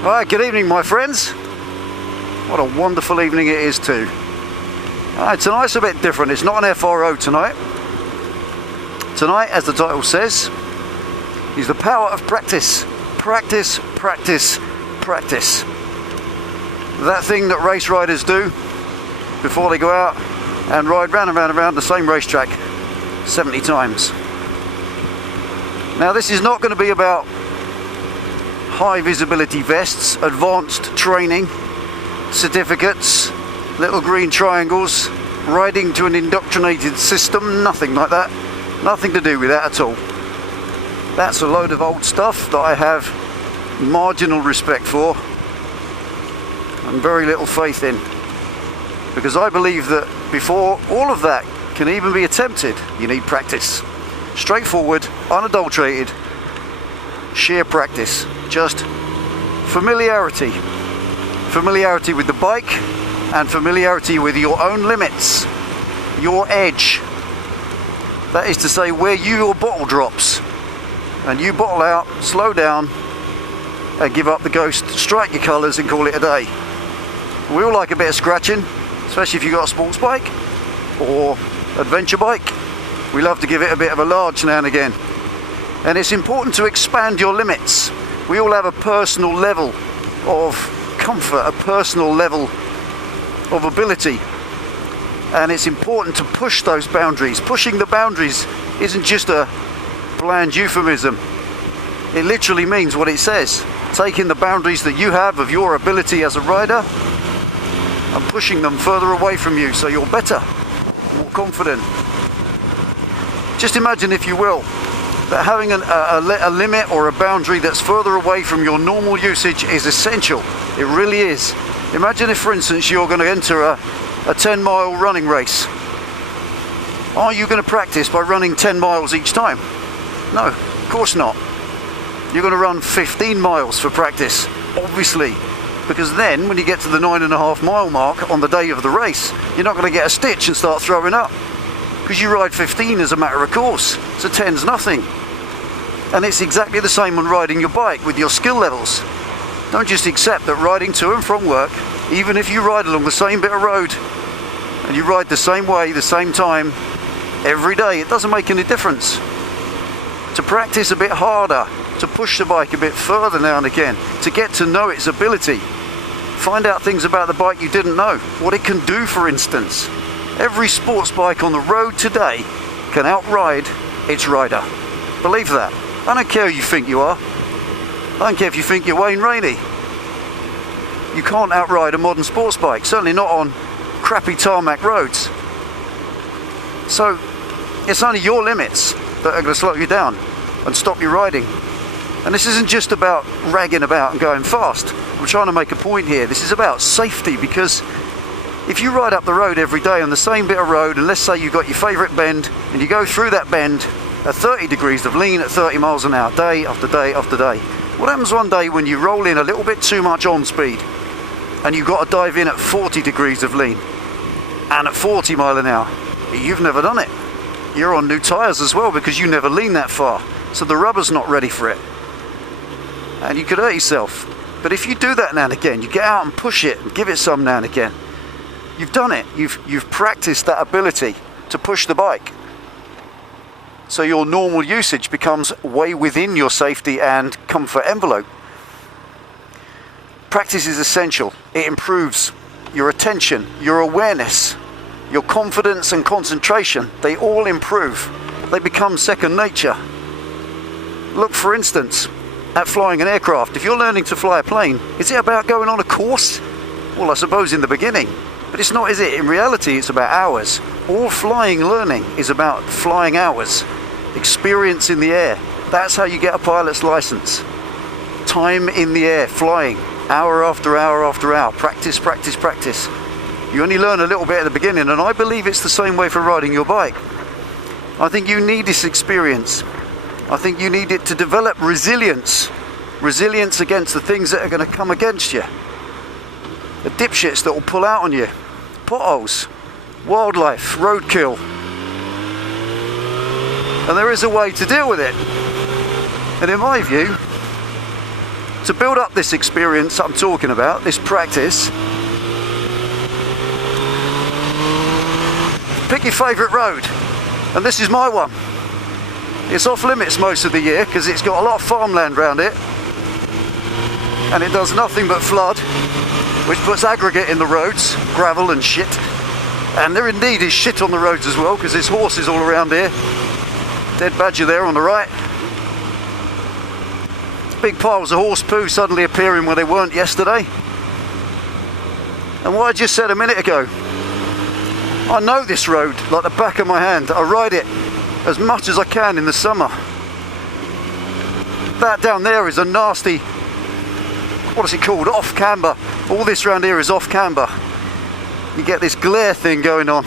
Alright, good evening my friends. What a wonderful evening it is too. Alright, tonight's a bit different. It's not an FRO tonight. Tonight, as the title says, is the power of practice. Practice, practice, practice. That thing that race riders do before they go out and ride round and round and round the same racetrack 70 times. Now this is not going to be about high visibility vests, advanced training, certificates, little green triangles, riding to an indoctrinated system, nothing like that. Nothing to do with that at all. That's a load of old stuff that I have marginal respect for and very little faith in. Because I believe that before all of that can even be attempted, you need practice. Straightforward, unadulterated, sheer practice. Just familiarity. Familiarity with the bike and familiarity with your own limits, your edge. That is to say, where your bottle drops. And you bottle out, slow down, and give up the ghost, strike your colours and call it a day. We all like a bit of scratching, especially if you've got a sports bike or adventure bike. We love to give it a bit of a large now and again. And it's important to expand your limits. We all have a personal level of comfort, a personal level of ability. And it's important to push those boundaries. Pushing the boundaries isn't just a bland euphemism. It literally means what it says. Taking the boundaries that you have of your ability as a rider and pushing them further away from you so you're better, more confident. Just imagine, if you will, that having a limit or a boundary that's further away from your normal usage is essential. It really is. Imagine if, for instance, you're going to enter a 10-mile running race. Are you going to practice by running 10 miles each time? No, of course not. You're going to run 15 miles for practice, obviously, because then when you get to the 9.5 mile mark on the day of the race, you're not going to get a stitch and start throwing up, because you ride 15 as a matter of course, so 10's nothing. And it's exactly the same when riding your bike with your skill levels. Don't just accept that riding to and from work, even if you ride along the same bit of road and you ride the same way, the same time, every day, it doesn't make any difference. To practice a bit harder, to push the bike a bit further now and again, to get to know its ability, find out things about the bike you didn't know, what it can do, for instance. Every sports bike on the road today can outride its rider. Believe that. I don't care who you think you are. I don't care if you think you're Wayne Rainey. You can't outride a modern sports bike, certainly not on crappy tarmac roads. So it's only your limits that are going to slow you down and stop you riding. And this isn't just about ragging about and going fast. I'm trying to make a point here. This is about safety, because if you ride up the road every day on the same bit of road, and let's say you've got your favourite bend and you go through that bend at 30 degrees of lean at 30 miles an hour, day after day after day. What happens one day when you roll in a little bit too much on speed and you've got to dive in at 40 degrees of lean and at 40 mile an hour? You've never done it. You're on new tyres as well, because you never lean that far. So the rubber's not ready for it. And you could hurt yourself. But if you do that now and again, you get out and push it and give it some now and again, you've done it. You've practiced that ability to push the bike. So your normal usage becomes way within your safety and comfort envelope. Practice is essential. It improves your attention, your awareness, your confidence and concentration. They all improve. They become second nature. Look, for instance, at flying an aircraft. If you're learning to fly a plane, is it about going on a course? Well, I suppose in the beginning. But it's not, is it? In reality, it's about hours. All flying learning is about flying hours. Experience in the air. That's how you get a pilot's license. Time in the air, flying, hour after hour after hour. Practice, practice, practice. You only learn a little bit at the beginning, and I believe it's the same way for riding your bike. I think you need this experience. I think you need it to develop resilience. Resilience against the things that are going to come against you. The dipshits that will pull out on you. Potholes, wildlife, roadkill. And there is a way to deal with it. And in my view, to build up this experience I'm talking about, this practice, pick your favourite road, and this is my one. It's off limits most of the year because it's got a lot of farmland around it, and it does nothing but flood, which puts aggregate in the roads, gravel and shit. And there indeed is shit on the roads as well, because there's horses all around here. Dead badger there on the right. Big piles of horse poo suddenly appearing where they weren't yesterday. And what I just said a minute ago, I know this road like the back of my hand. I ride it as much as I can in the summer. That down there is a nasty, what is it called, off camber. All this round here is off camber. You get this glare thing going on.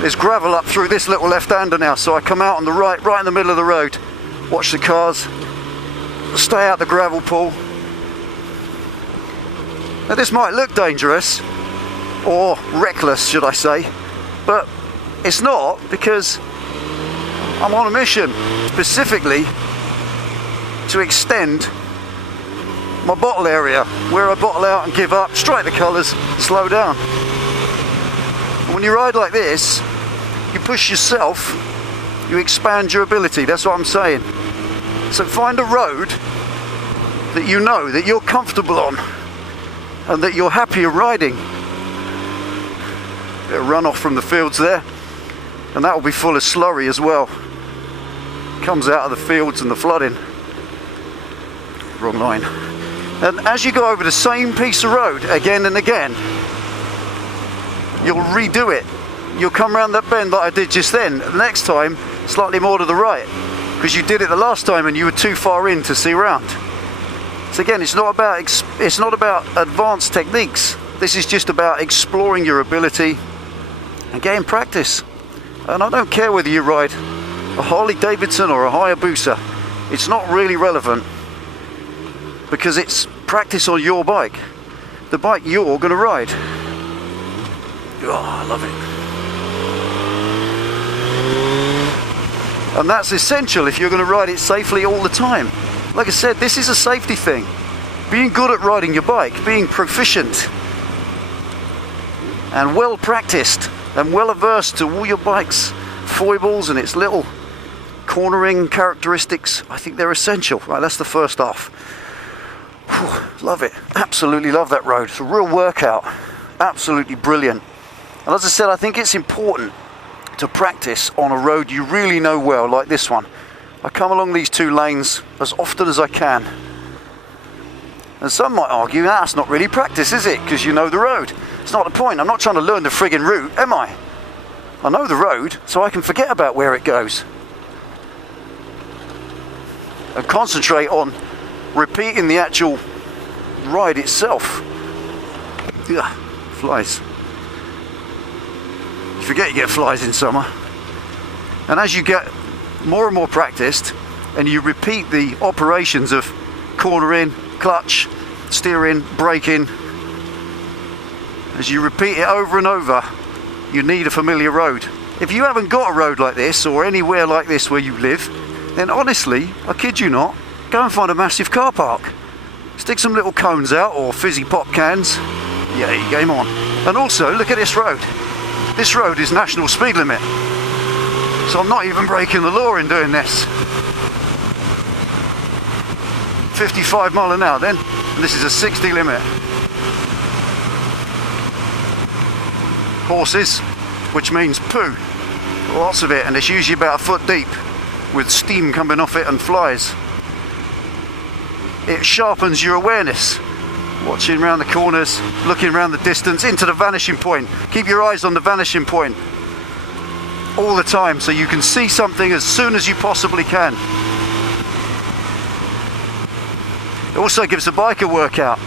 There's gravel up through this little left-hander now, so I come out on the right in the middle of the road, watch the cars, stay out the gravel pool. Now this might look dangerous, or reckless should I say, but it's not, because I'm on a mission specifically to extend my bottle area, where I bottle out and give up, strike the colours, slow down. And when you ride like this, you push yourself, you expand your ability, that's what I'm saying. So find a road that you know, that you're comfortable on, and that you're happier riding. Bit of runoff from the fields there, and that will be full of slurry as well. Comes out of the fields and the flooding. Wrong line. And as you go over the same piece of road again and again, you'll redo it. You'll come around that bend that I did just then. Next time, slightly more to the right, because you did it the last time and you were too far in to see around. So again, it's not about advanced techniques. This is just about exploring your ability and getting practice. And I don't care whether you ride a Harley Davidson or a Hayabusa. It's not really relevant, because it's practice on your bike, the bike you're going to ride. Oh, I love it. And that's essential if you're going to ride it safely all the time. Like I said, this is a safety thing. Being good at riding your bike, being proficient and well practiced and well averse to all your bike's foibles and its little cornering characteristics, I think they're essential. Right, that's the first half. Whew, love it. Absolutely love that road. It's a real workout. Absolutely brilliant. And as I said, I think it's important to practice on a road you really know well, like this one. I come along these two lanes as often as I can. And some might argue that's not really practice, is it? Because you know the road. It's not the point. I'm not trying to learn the friggin' route, am I? I know the road, so I can forget about where it goes and concentrate on repeating the actual ride itself. Ugh, flies. You forget you get flies in summer. And as you get more and more practiced and you repeat the operations of cornering, clutch, steering, braking, as you repeat it over and over, you need a familiar road. If you haven't got a road like this or anywhere like this where you live, then honestly, I kid you not, go and find a massive car park. Stick some little cones out or fizzy pop cans. Yeah, you game on. And also, look at this road. This road is national speed limit. So I'm not even breaking the law in doing this. 55 mile an hour then, and this is a 60 limit. Horses, which means poo. Lots of it, and it's usually about a foot deep, with steam coming off it and flies. It sharpens your awareness. Watching around the corners, looking around the distance, into the vanishing point. Keep your eyes on the vanishing point all the time so you can see something as soon as you possibly can. It also gives the bike a workout.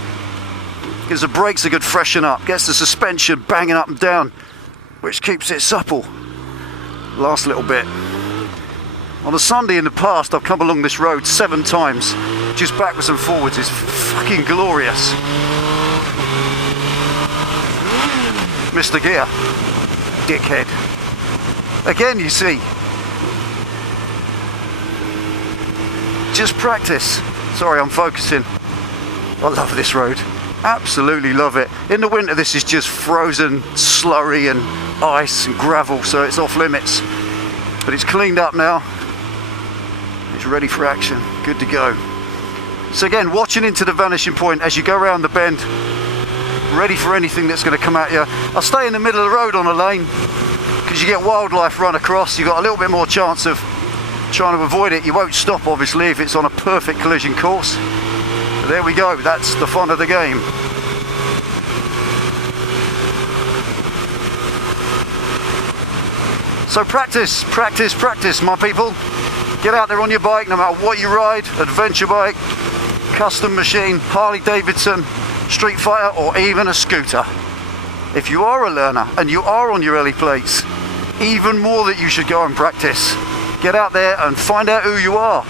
Gives the brakes a good freshen up, gets the suspension banging up and down, which keeps it supple. Last little bit. On a Sunday in the past, I've come along this road 7 times, just backwards and forwards. It's fucking glorious. Mr. Gear, dickhead. Again, you see, just practice. Sorry, I'm focusing. I love this road. Absolutely love it. In the winter, this is just frozen slurry and ice and gravel, so it's off limits. But it's cleaned up now. It's ready for action. Good to go. So again, watching into the vanishing point as you go around the bend, ready for anything that's going to come at you. I'll stay in the middle of the road on a lane because you get wildlife run across. You've got a little bit more chance of trying to avoid it. You won't stop, obviously, if it's on a perfect collision course. But there we go. That's the fun of the game. So practice, practice, practice, my people. Get out there on your bike, no matter what you ride, adventure bike, custom machine, Harley Davidson, Street Fighter, or even a scooter. If you are a learner and you are on your early plates, even more that you should go and practice. Get out there and find out who you are.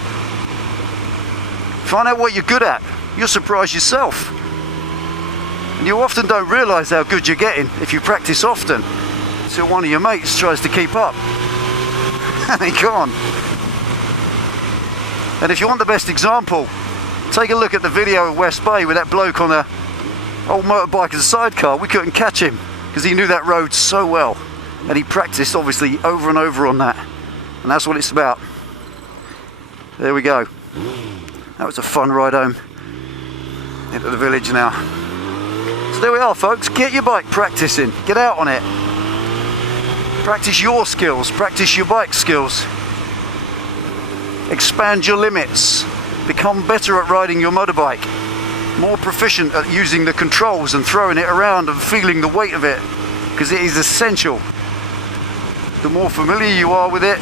Find out what you're good at. You'll surprise yourself. And you often don't realise how good you're getting if you practice often. So one of your mates tries to keep up and he can't. And if you want the best example, take a look at the video at West Bay with that bloke on a old motorbike as a sidecar. We couldn't catch him because he knew that road so well, and he practiced obviously over and over on that, and that's what it's about. There we go. That was a fun ride home into the village now. So there we are, folks. Get your bike practicing, get out on it. Practice your skills, practice your bike skills. Expand your limits. Become better at riding your motorbike. More proficient at using the controls and throwing it around and feeling the weight of it, because it is essential. The more familiar you are with it,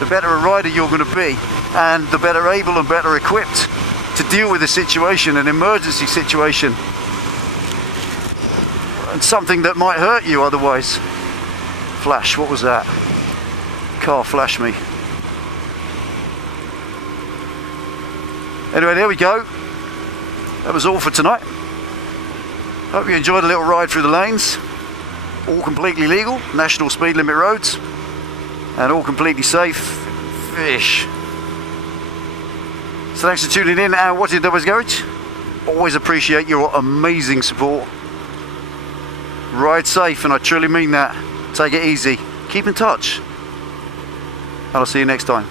the better a rider you're going to be, and the better able and better equipped to deal with a situation, an emergency situation, and something that might hurt you otherwise. Flash, what was that? Car flashed me. Anyway, there we go. That was all for tonight. Hope you enjoyed a little ride through the lanes. All completely legal, national speed limit roads, and all completely safe-ish. So thanks for tuning in and watching Delboy's Garage. Always appreciate your amazing support. Ride safe, and I truly mean that. Take it easy. Keep in touch. And I'll see you next time.